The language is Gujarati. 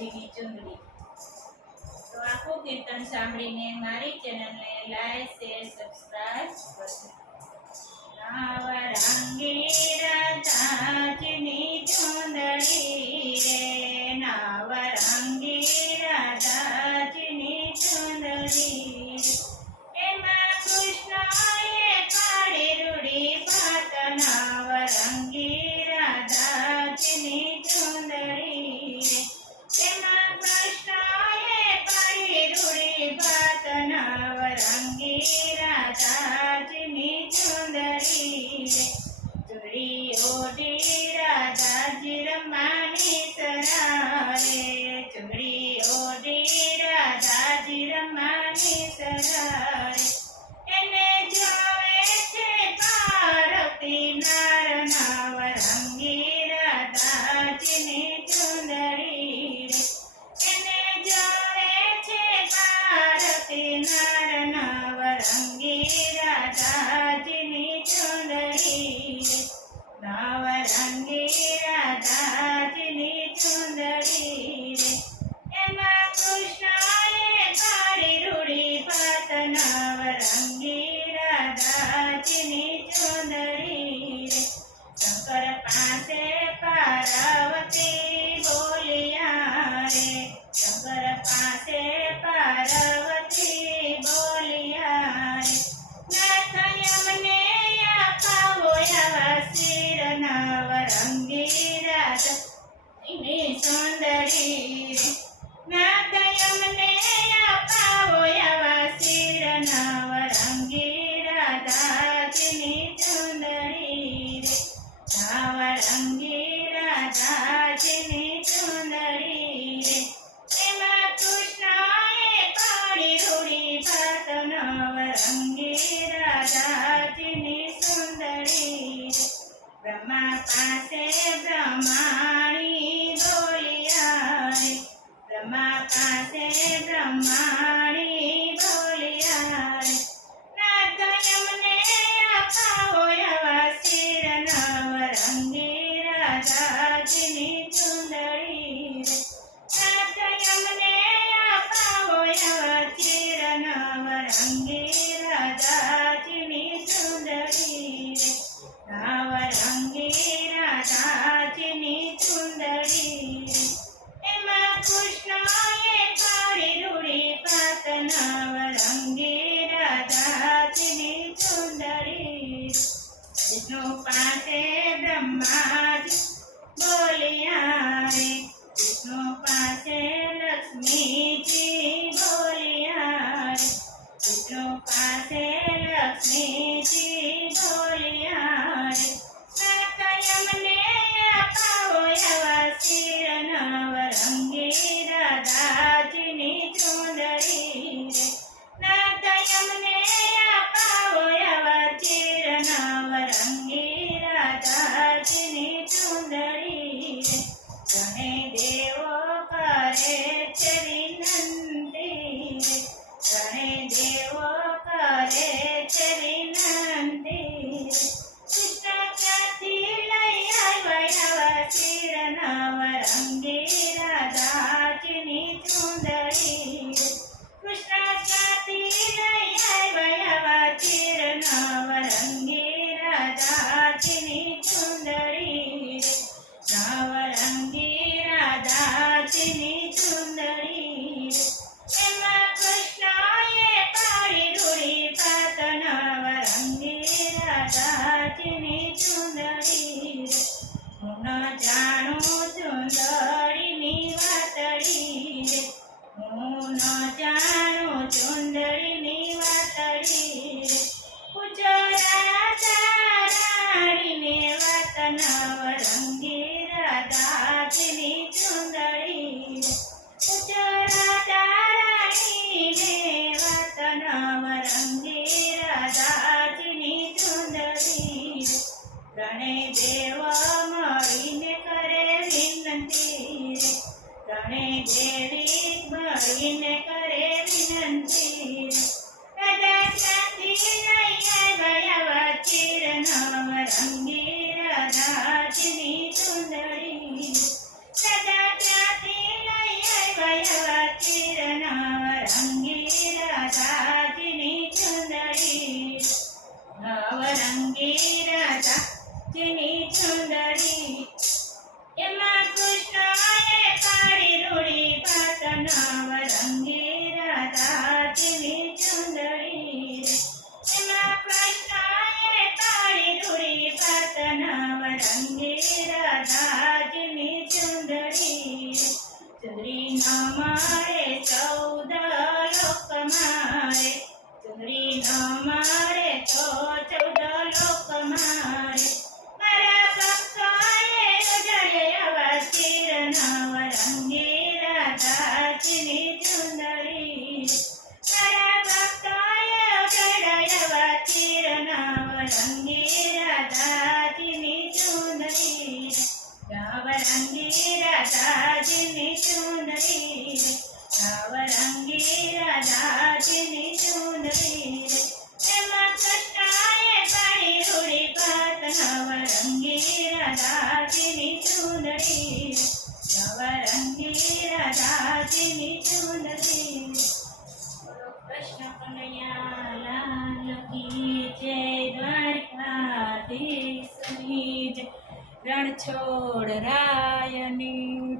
જેવી ચૂંદડી. તો આખું કીર્તન સાંભળીને મારી ચેનલને લાઈક શેર સબસ્ક્રાઇબ કરજો. રાવા રંગે રાતા Yeah. અંગે રાધાજીની સુંદરી બ્રહ્મા પાસે બ્રહ્માણી બોલિયા બ્રહ્મા પાસે બ્રહ્માણી બોલિયા રાધયમને અપાવો આવા રાધાજીની સુંદર જગતની સુંદરી વિષ્ણુ પાસે બ્રહ્માજી બોલ્યા રે વિષ્ણુ પાસે લક્ષ્મીજી બોલ્યા રે વિષ્ણુ પાસે લક્ષ્મીજી બોલ્યા રે કાકયમને અપાવો એવા શિર નવરંગી રાધા. ગુલાબની ચુંદડી ઉચરા તારાની ને વતનમ રંગી રાજાજની ચુંદડી. રણે દેવ મળીને કરે વિનંતી, રણે દેવી મળીને કરે વિનંતી. જેની સુંદરી એમાં કૃષ્ણએ પાડી રૂડી પાત નામ રંગે રાધા એમાં કૃષ્ણએ પાડી રૂડી પાત નામ રંગે રાધા જેની નામા રાધાજીની ચુંદડી નવરંગી રાધાજીની રે એમાં કૃષ્ણએ પાણી રૂડી પાત નવરંગી રાધાજીની ચુંદડી નવરંગી રાધાજીની ચુંદડી રે કૃષ્ણ કનૈયા લાલ કી જય દ્વારકાધીશની જય રણછોડ રાયની